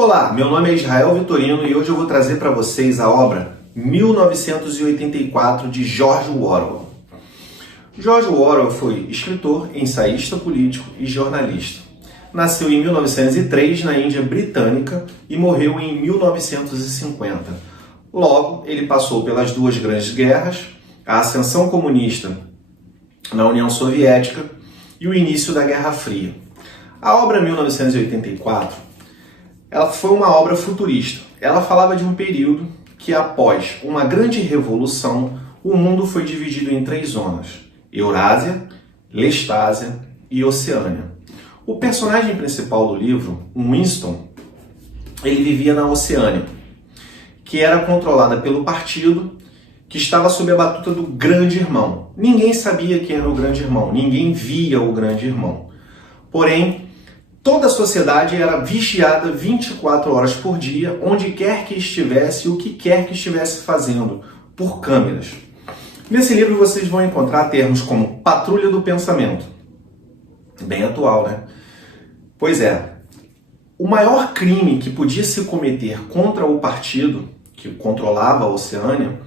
Olá, meu nome é Israel Vitorino e hoje eu vou trazer para vocês a obra 1984 de George Orwell. George Orwell foi escritor, ensaísta político e jornalista. Nasceu em 1903 na Índia Britânica e morreu em 1950. Logo, ele passou pelas duas grandes guerras, a ascensão comunista na União Soviética e o início da Guerra Fria. A obra 1984 ela foi uma obra futurista. Ela falava de um período que, após uma grande revolução, o mundo foi dividido em três zonas: Eurásia, Lestásia e Oceânia. O personagem principal do livro, Winston, ele vivia na Oceânia, que era controlada pelo partido que estava sob a batuta do Grande Irmão. Ninguém sabia quem era o Grande Irmão, ninguém via o Grande Irmão. Porém, toda a sociedade era vigiada 24 horas por dia, onde quer que estivesse e o que quer que estivesse fazendo, por câmeras. Nesse livro vocês vão encontrar termos como patrulha do pensamento. Bem atual, né? Pois é, o maior crime que podia se cometer contra o partido que controlava a Oceânia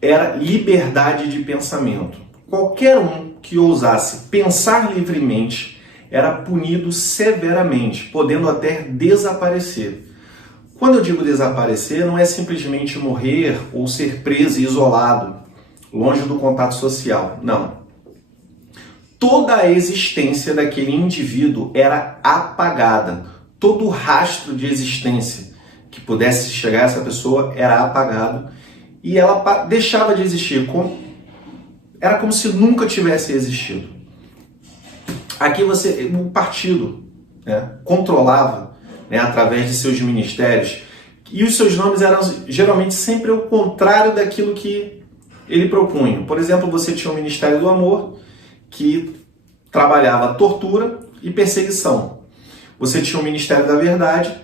era liberdade de pensamento. Qualquer um que ousasse pensar livremente era punido severamente, podendo até desaparecer. Quando eu digo desaparecer, não é simplesmente morrer ou ser preso e isolado, longe do contato social. Não. Toda a existência daquele indivíduo era apagada. Todo o rastro de existência que pudesse chegar a essa pessoa era apagado e ela deixava de existir. Era como se nunca tivesse existido. Aqui o partido controlava, através de seus ministérios, e os seus nomes eram geralmente sempre o contrário daquilo que ele propunha. Por exemplo, você tinha o Ministério do Amor, que trabalhava tortura e perseguição. Você tinha o Ministério da Verdade,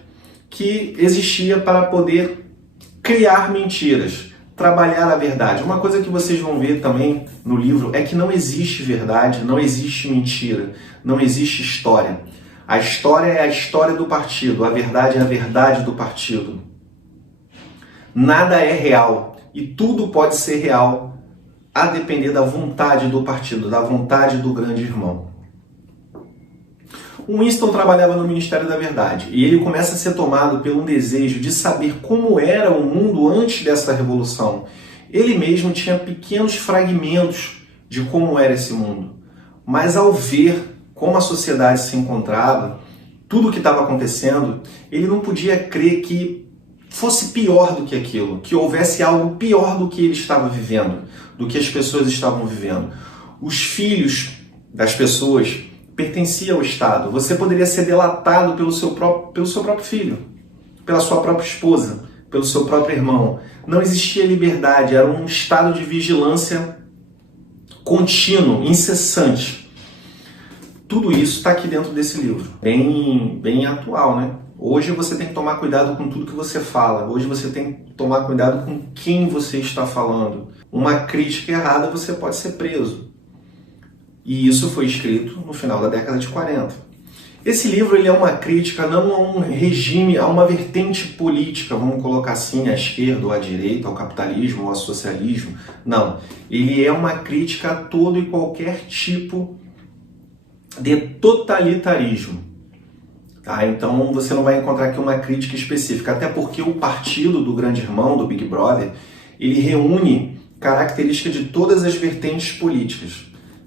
que existia para poder criar mentiras, trabalhar a verdade. Uma coisa que vocês vão ver também no livro é que não existe verdade, não existe mentira, não existe história. A história é a história do partido, a verdade é a verdade do partido. Nada é real e tudo pode ser real a depender da vontade do partido, da vontade do Grande Irmão. O Winston trabalhava no Ministério da Verdade e ele começa a ser tomado pelo desejo de saber como era o mundo antes dessa revolução. Ele mesmo tinha pequenos fragmentos de como era esse mundo, mas ao ver como a sociedade se encontrava, tudo o que estava acontecendo, ele não podia crer que fosse pior do que aquilo, que houvesse algo pior do que ele estava vivendo, do que as pessoas estavam vivendo. Os filhos das pessoas pertencia ao Estado. Você poderia ser delatado pelo seu próprio filho, pela sua própria esposa, pelo seu próprio irmão. Não existia liberdade, era um estado de vigilância contínuo, incessante. Tudo isso está aqui dentro desse livro, bem atual, né? Hoje você tem que tomar cuidado com tudo que você fala, hoje você tem que tomar cuidado com quem você está falando. Uma crítica errada você pode ser preso. E isso foi escrito no final da década de 40. Esse livro ele é uma crítica não a um regime, a uma vertente política, vamos colocar assim, à esquerda ou à direita, ao capitalismo ou ao socialismo. Não, ele é uma crítica a todo e qualquer tipo de totalitarismo. Tá? Então você não vai encontrar aqui uma crítica específica, até porque o partido do Grande Irmão, do Big Brother, ele reúne características de todas as vertentes políticas.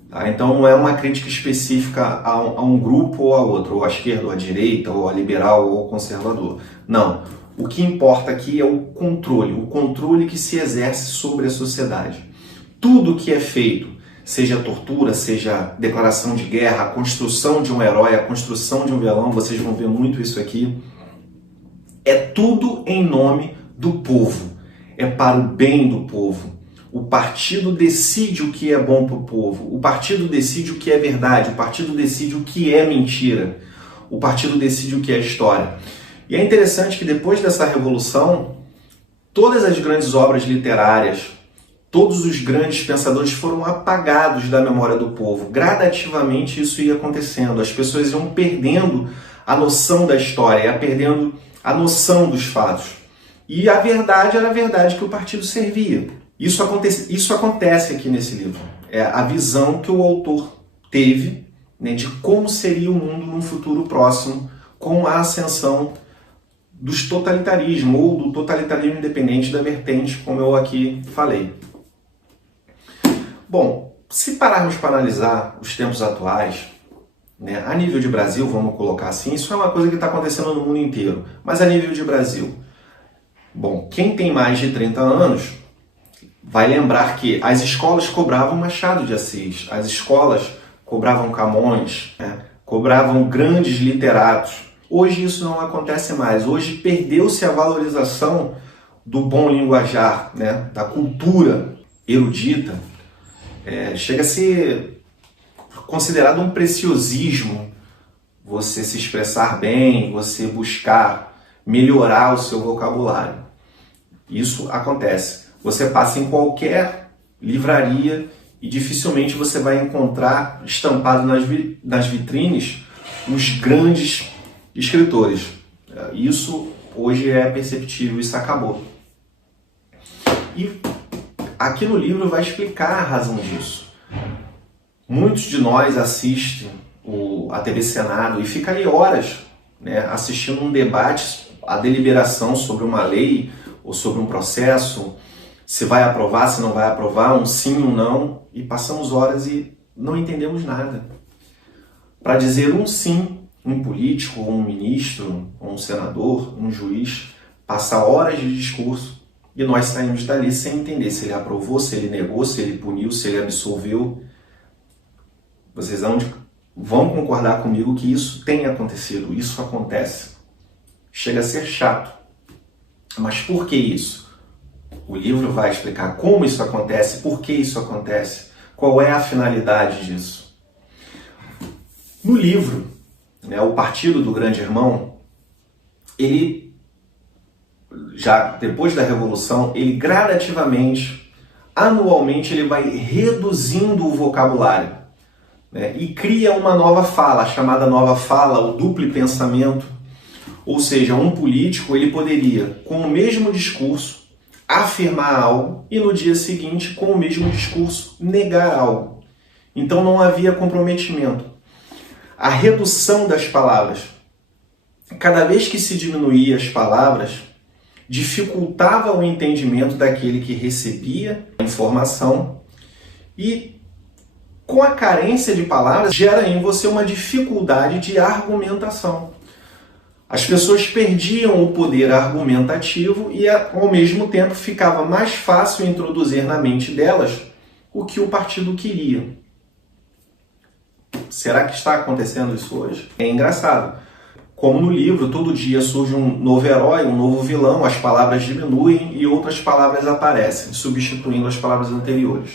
Tá? Então não é uma crítica específica a um grupo ou a outro, ou à esquerda, ou à direita, ou a liberal, ou ao conservador. Não. O que importa aqui é o controle que se exerce sobre a sociedade. Tudo que é feito, seja tortura, seja declaração de guerra, a construção de um herói, a construção de um vilão, vocês vão ver muito isso aqui, é tudo em nome do povo, é para o bem do povo. O partido decide o que é bom para o povo, o partido decide o que é verdade, o partido decide o que é mentira, o partido decide o que é história. E é interessante que depois dessa revolução, todas as grandes obras literárias, todos os grandes pensadores foram apagados da memória do povo. Gradativamente isso ia acontecendo, as pessoas iam perdendo a noção da história, ia perdendo a noção dos fatos. E a verdade era a verdade que o partido servia. Isso acontece aqui nesse livro. É a visão que o autor teve, né, de como seria o mundo num futuro próximo com a ascensão dos totalitarismos ou do totalitarismo independente da vertente, como eu aqui falei. Bom, se pararmos para analisar os tempos atuais, né, a nível de Brasil, vamos colocar assim, isso é uma coisa que está acontecendo no mundo inteiro, mas a nível de Brasil, bom, quem tem mais de 30 anos vai lembrar que as escolas cobravam Machado de Assis, as escolas cobravam Camões, né, cobravam grandes literatos. Hoje isso não acontece mais. Hoje perdeu-se a valorização do bom linguajar, né, da cultura erudita. Chega a ser considerado um preciosismo você se expressar bem, você buscar melhorar o seu vocabulário. Isso acontece. Você passa em qualquer livraria e dificilmente você vai encontrar estampado nas vitrines os grandes escritores. Isso hoje é perceptível, isso acabou. E aqui no livro vai explicar a razão disso. Muitos de nós assistem a TV Senado e ficam ali horas, né, assistindo um debate, a deliberação sobre uma lei ou sobre um processo, se vai aprovar, se não vai aprovar, um sim ou um não, e passamos horas e não entendemos nada. Para dizer um sim, um político, ou um ministro, ou um senador, um juiz, passa horas de discurso e nós saímos dali sem entender se ele aprovou, se ele negou, se ele puniu, se ele absolveu. Vocês vão concordar comigo que isso tem acontecido, isso acontece. Chega a ser chato. Mas por que isso? O livro vai explicar como isso acontece, por que isso acontece, qual é a finalidade disso. No livro, né, o Partido do Grande Irmão, ele, já depois da Revolução, ele gradativamente, anualmente, ele vai reduzindo o vocabulário, né, e cria uma nova fala, chamada nova fala, o duplo pensamento. Ou seja, um político ele poderia, com o mesmo discurso, afirmar algo e no dia seguinte, com o mesmo discurso, negar algo. Então não havia comprometimento. A redução das palavras. Cada vez que se diminuía as palavras, dificultava o entendimento daquele que recebia a informação e, com a carência de palavras, gera em você uma dificuldade de argumentação. As pessoas perdiam o poder argumentativo e, ao mesmo tempo, ficava mais fácil introduzir na mente delas o que o partido queria. Será que está acontecendo isso hoje? É engraçado. Como no livro, todo dia surge um novo herói, um novo vilão, as palavras diminuem e outras palavras aparecem, substituindo as palavras anteriores.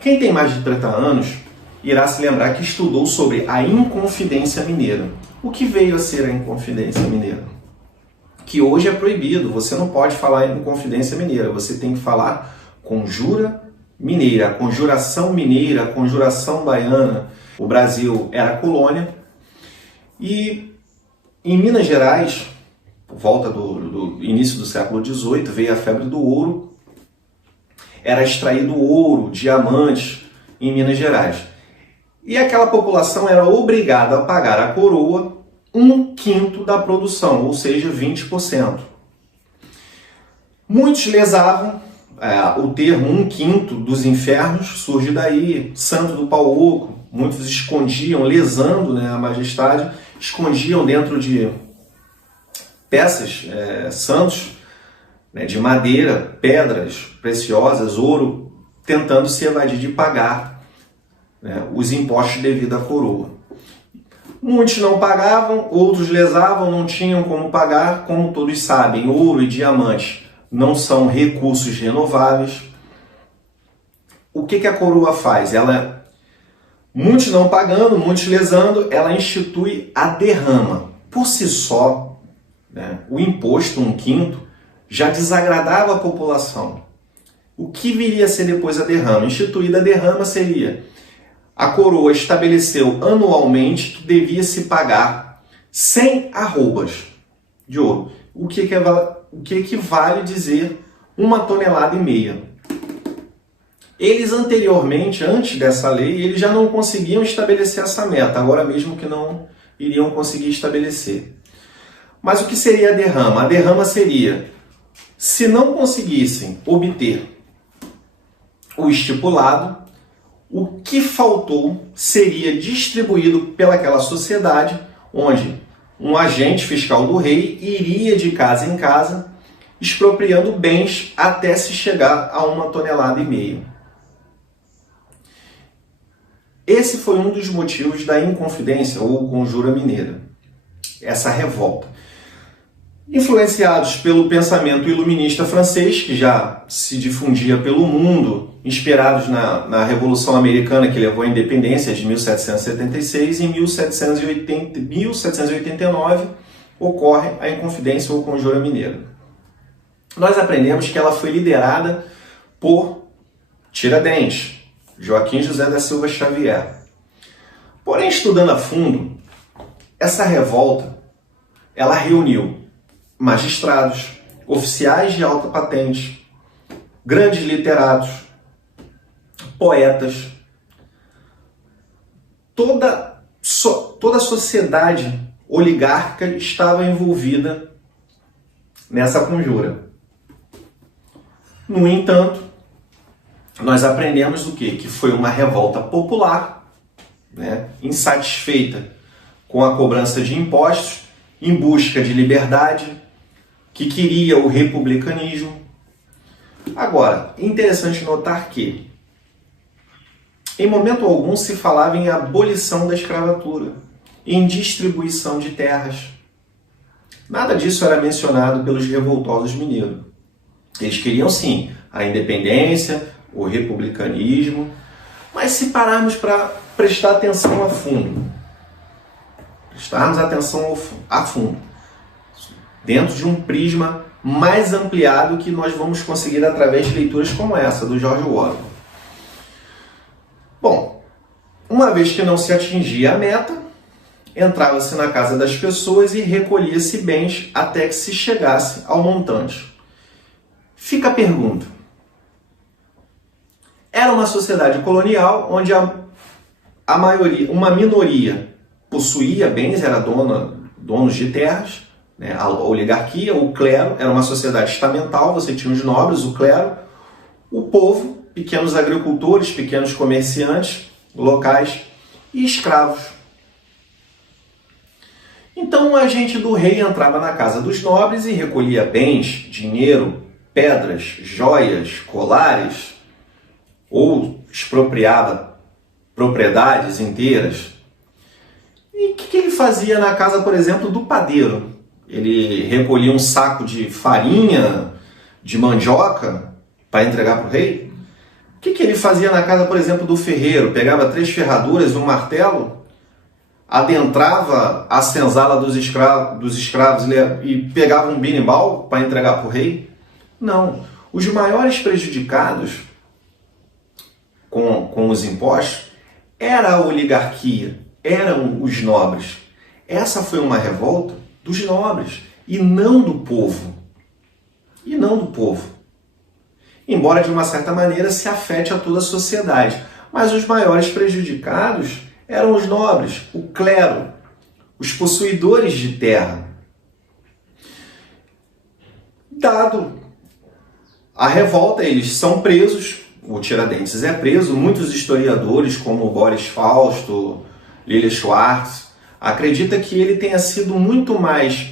Quem tem mais de 30 anos irá se lembrar que estudou sobre a Inconfidência Mineira. O que veio a ser a Inconfidência Mineira? Que hoje é proibido, você não pode falar em Inconfidência Mineira, você tem que falar Conjura Mineira, a Conjuração Mineira, a Conjuração Baiana. O Brasil era colônia e em Minas Gerais, por volta do início do século XVIII, veio a febre do ouro, era extraído ouro, diamantes em Minas Gerais. E aquela população era obrigada a pagar à coroa 1/5 da produção, ou seja, 20%. Muitos lesavam, o termo 1/5 dos infernos surge daí, santo do pau oco, muitos escondiam, lesando, né, a majestade, escondiam dentro de peças, santos, né, de madeira, pedras preciosas, ouro, tentando se evadir de pagar, né, os impostos devido à coroa. Muitos não pagavam, outros lesavam, não tinham como pagar. Como todos sabem, ouro e diamante não são recursos renováveis. O que a coroa faz? Muitos não pagando, muitos lesando, ela institui a derrama. Por si só, né, o imposto 1/5 já desagradava a população. O que viria a ser depois a derrama? Instituída a derrama seria: a coroa estabeleceu anualmente que devia se pagar 100 arrobas. de ouro. O que equivale dizer 1,5 toneladas. Eles anteriormente, antes dessa lei, eles já não conseguiam estabelecer essa meta, agora mesmo que não iriam conseguir estabelecer. Mas o que seria a derrama? A derrama seria, se não conseguissem obter o estipulado, o que faltou seria distribuído pelaquela sociedade, onde um agente fiscal do rei iria de casa em casa, expropriando bens até se chegar a 1,5 toneladas. Esse foi um dos motivos da Inconfidência ou Conjura Mineira, essa revolta. Influenciados pelo pensamento iluminista francês, que já se difundia pelo mundo, inspirados na Revolução Americana, que levou à independência de 1776, em 1789 ocorre a Inconfidência ou Conjura Mineira. Nós aprendemos que ela foi liderada por Tiradentes, Joaquim José da Silva Xavier. Porém, estudando a fundo, essa revolta, ela reuniu magistrados, oficiais de alta patente, grandes literatos, poetas, toda a sociedade oligárquica estava envolvida nessa conjura. No entanto, nós aprendemos o quê? Que foi uma revolta popular, né, insatisfeita com a cobrança de impostos, em busca de liberdade, que queria o republicanismo. Agora, é interessante notar que, em momento algum, se falava em abolição da escravatura, em distribuição de terras. Nada disso era mencionado pelos revoltosos mineiros. Eles queriam, sim, a independência, o republicanismo, mas se pararmos para prestar atenção a fundo, dentro de um prisma mais ampliado que nós vamos conseguir através de leituras como essa, do George Orwell. Bom, uma vez que não se atingia a meta, entrava-se na casa das pessoas e recolhia-se bens até que se chegasse ao montante. Fica a pergunta. Era uma sociedade colonial onde a maioria, uma minoria possuía bens, era donos de terras, né? A oligarquia, o clero, era uma sociedade estamental, você tinha os nobres, o clero, o povo, pequenos agricultores, pequenos comerciantes locais e escravos. Então um agente do rei entrava na casa dos nobres e recolhia bens, dinheiro, pedras, joias, colares, ou expropriava propriedades inteiras. E o que ele fazia na casa, por exemplo, do padeiro? Ele recolhia um saco de farinha, de mandioca, para entregar para o rei? O que ele fazia na casa, por exemplo, do ferreiro? Pegava 3 ferraduras e um martelo, adentrava a senzala dos escravos e pegava um berimbau para entregar para o rei? Não. Os maiores prejudicados com os impostos era a oligarquia, eram os nobres. Essa foi uma revolta dos nobres e não do povo. E não do povo. Embora de uma certa maneira se afete a toda a sociedade. Mas os maiores prejudicados eram os nobres, o clero, os possuidores de terra. Dado a revolta, eles são presos. O Tiradentes é preso. Muitos historiadores, como Boris Fausto, Lilia Schwartz, acredita que ele tenha sido muito mais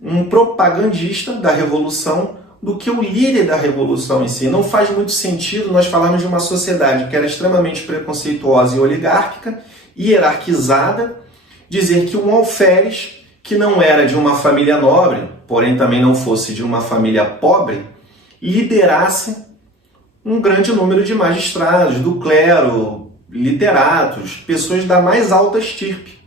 um propagandista da Revolução do que o líder da Revolução em si. Não faz muito sentido nós falarmos de uma sociedade que era extremamente preconceituosa e oligárquica, hierarquizada, dizer que um alferes, que não era de uma família nobre, porém também não fosse de uma família pobre, liderasse um grande número de magistrados, do clero, literatos, pessoas da mais alta estirpe.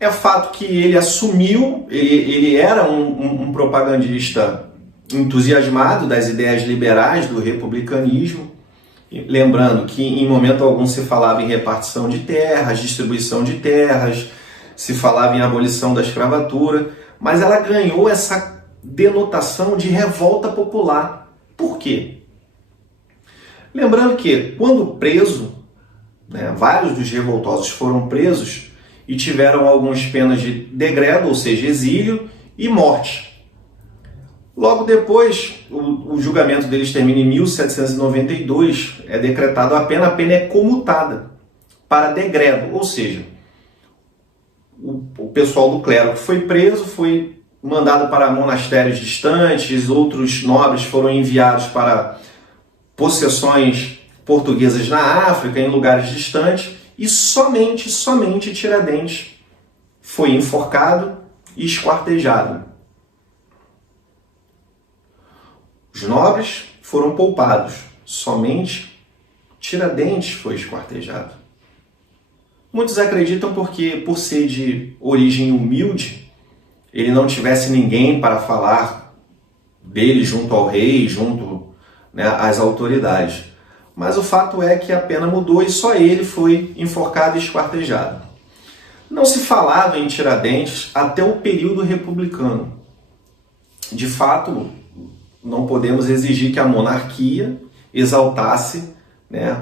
É fato que ele assumiu, ele era um propagandista entusiasmado das ideias liberais do republicanismo, lembrando que em momento algum se falava em repartição de terras, distribuição de terras, se falava em abolição da escravatura, mas ela ganhou essa denotação de revolta popular. Por quê? Lembrando que, quando preso, vários dos revoltosos foram presos e tiveram algumas penas de degredo, ou seja, exílio e morte. Logo depois, o julgamento deles termina em 1792, é decretado a pena é comutada para degredo, ou seja, o pessoal do clero que foi preso foi mandado para monastérios distantes, outros nobres foram enviados para possessões portuguesas na África, em lugares distantes, e somente Tiradentes foi enforcado e esquartejado. Os nobres foram poupados, somente Tiradentes foi esquartejado. Muitos acreditam porque, por ser de origem humilde, ele não tivesse ninguém para falar dele junto ao rei, junto às autoridades. Mas o fato é que a pena mudou e só ele foi enforcado e esquartejado. Não se falava em Tiradentes até o período republicano. De fato, não podemos exigir que a monarquia exaltasse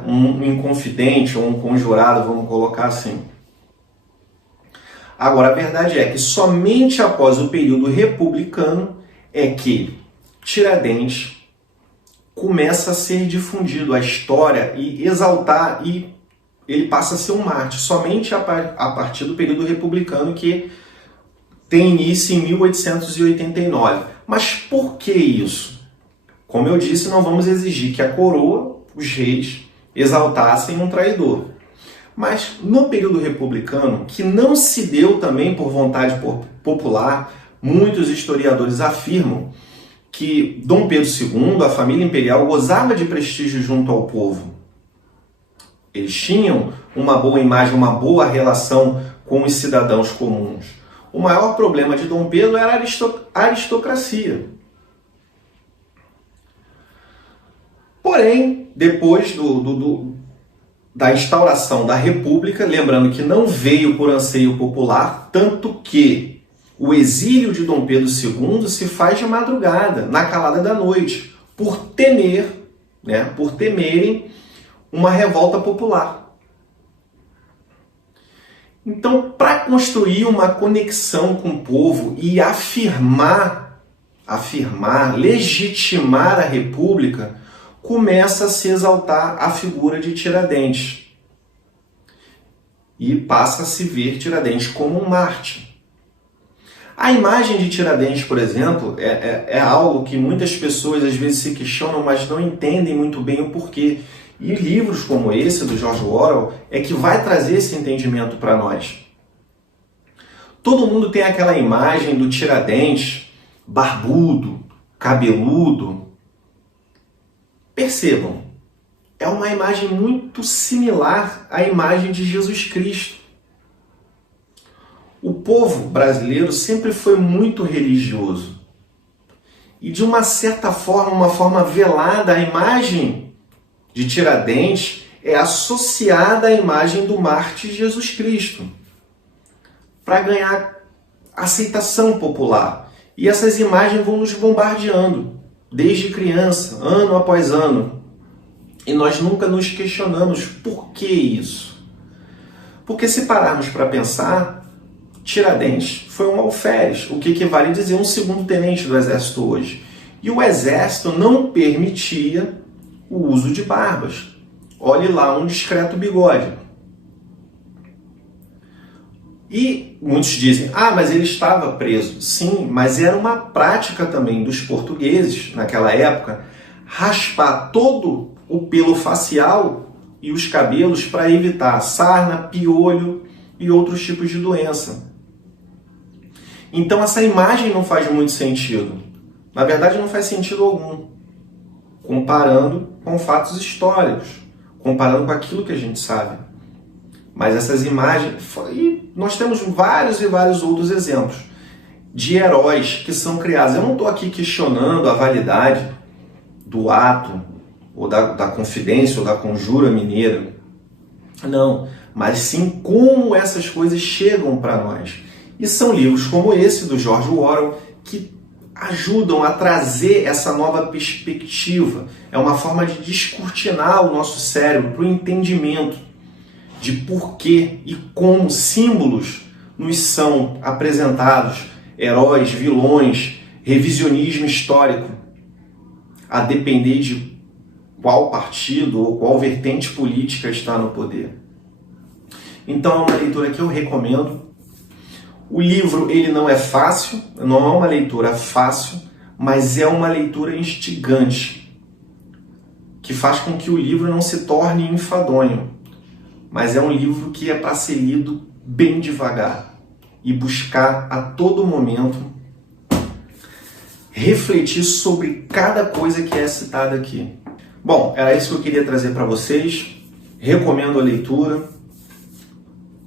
um inconfidente ou um conjurado, vamos colocar assim. Agora, a verdade é que somente após o período republicano é que Tiradentes começa a ser difundido a história e exaltar, e ele passa a ser um mártir, somente a partir do período republicano, que tem início em 1889. Mas por que isso? Como eu disse, não vamos exigir que a coroa, os reis, exaltassem um traidor. Mas no período republicano, que não se deu também por vontade popular, muitos historiadores afirmam que Dom Pedro II, a família imperial, gozava de prestígio junto ao povo. Eles tinham uma boa imagem, uma boa relação com os cidadãos comuns. O maior problema de Dom Pedro era a aristocracia. Porém, depois da instauração da República, lembrando que não veio por anseio popular, tanto que o exílio de Dom Pedro II se faz de madrugada, na calada da noite, por temerem uma revolta popular. Então, para construir uma conexão com o povo e afirmar, legitimar a República, começa a se exaltar a figura de Tiradentes. E passa a se ver Tiradentes como um mártir. A imagem de Tiradentes, por exemplo, é algo que muitas pessoas às vezes se questionam, mas não entendem muito bem o porquê. E livros como esse, do George Orwell, é que vai trazer esse entendimento para nós. Todo mundo tem aquela imagem do Tiradentes barbudo, cabeludo. Percebam, é uma imagem muito similar à imagem de Jesus Cristo. O povo brasileiro sempre foi muito religioso. E de uma certa forma, uma forma velada, a imagem de Tiradentes é associada à imagem do mártir Jesus Cristo, para ganhar aceitação popular. E essas imagens vão nos bombardeando, desde criança, ano após ano. E nós nunca nos questionamos por que isso. Porque se pararmos para pensar, Tiradentes foi um alferes, o que equivale a dizer um segundo tenente do exército hoje. E o exército não permitia o uso de barbas. Olhe lá um discreto bigode. E muitos dizem, mas ele estava preso. Sim, mas era uma prática também dos portugueses, naquela época, raspar todo o pelo facial e os cabelos para evitar sarna, piolho e outros tipos de doença. Então essa imagem não faz muito sentido. Na verdade não faz sentido algum, comparando com fatos históricos, comparando com aquilo que a gente sabe. Mas essas imagens, e nós temos vários e vários outros exemplos de heróis que são criados. Eu não estou aqui questionando a validade do ato, ou da confidência, ou da conjura mineira. Não, mas sim como essas coisas chegam para nós. E são livros como esse, do George Orwell, que ajudam a trazer essa nova perspectiva. É uma forma de descortinar o nosso cérebro para o entendimento de por que e como símbolos nos são apresentados, heróis, vilões, revisionismo histórico, a depender de qual partido ou qual vertente política está no poder. Então é uma leitura que eu recomendo. O livro ele não é fácil, não é uma leitura fácil, mas é uma leitura instigante, que faz com que o livro não se torne enfadonho, mas é um livro que é para ser lido bem devagar e buscar a todo momento refletir sobre cada coisa que é citada aqui. Bom, era isso que eu queria trazer para vocês. Recomendo a leitura.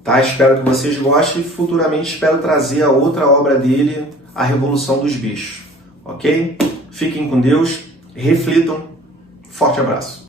Tá? Espero que vocês gostem e futuramente espero trazer a outra obra dele, A Revolução dos Bichos. Ok? Fiquem com Deus, reflitam. Forte abraço.